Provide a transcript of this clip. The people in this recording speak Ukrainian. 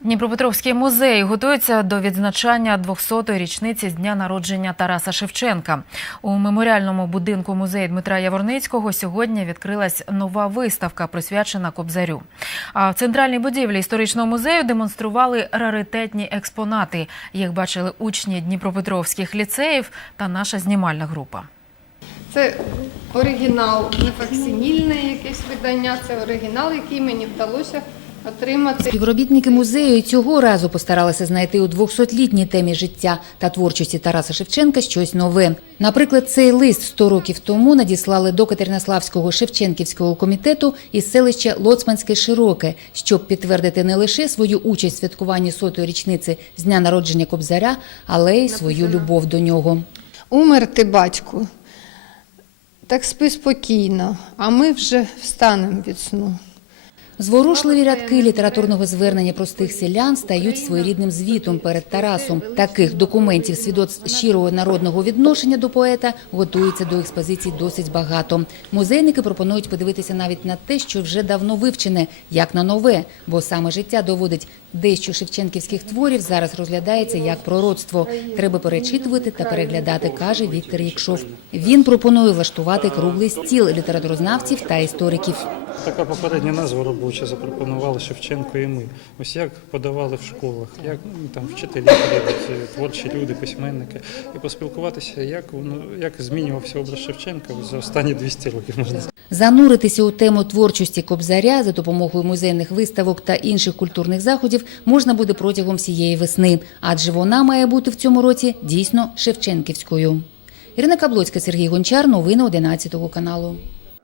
Дніпропетровський музей готується до відзначання 200-ї річниці з дня народження Тараса Шевченка. У меморіальному будинку музею Дмитра Яворницького сьогодні відкрилась нова виставка, присвячена Кобзарю. А в центральній будівлі історичного музею демонстрували раритетні експонати. Їх бачили учні Дніпропетровських ліцеїв та наша знімальна група. Це оригінал, не факсимільне якесь видання, це оригінал, який мені вдалося отримати. Співробітники музею і цього разу постаралися знайти у 200-літній темі життя та творчості Тараса Шевченка щось нове. Наприклад, цей лист 100 років тому надіслали до Катеринославського Шевченківського комітету із селища Лоцманське Широке, щоб підтвердити не лише свою участь в святкуванні сотої річниці з дня народження Кобзаря, але й свою любов до нього. Умер ти, батьку, так спи спокійно, а ми вже встанемо від сну. Зворушливі рядки літературного звернення простих селян стають своєрідним звітом перед Тарасом. Таких документів свідоцтв щирого народного відношення до поета готується до експозицій досить багато. Музейники пропонують подивитися навіть на те, що вже давно вивчене, як на нове, бо саме життя доводить дещо шевченківських творів зараз розглядається як пророцтво. Треба перечитувати та переглядати, каже Віктор Якшов. Він пропонує влаштувати круглий стіл літературознавців та істориків. Така попередня назва робоча запропонували Шевченко і ми. Ось як подавали в школах, як ну, там вчителі приїдуть, творчі люди, письменники, і поспілкуватися, як воно як змінювався образ Шевченка за останні 200 років, можна. Зануритися у тему творчості Кобзаря за допомогою музейних виставок та інших культурних заходів можна буде протягом всієї весни, адже вона має бути в цьому році дійсно шевченківською. Ірина Каблоцька, Сергій Гончар. Новини 11 каналу.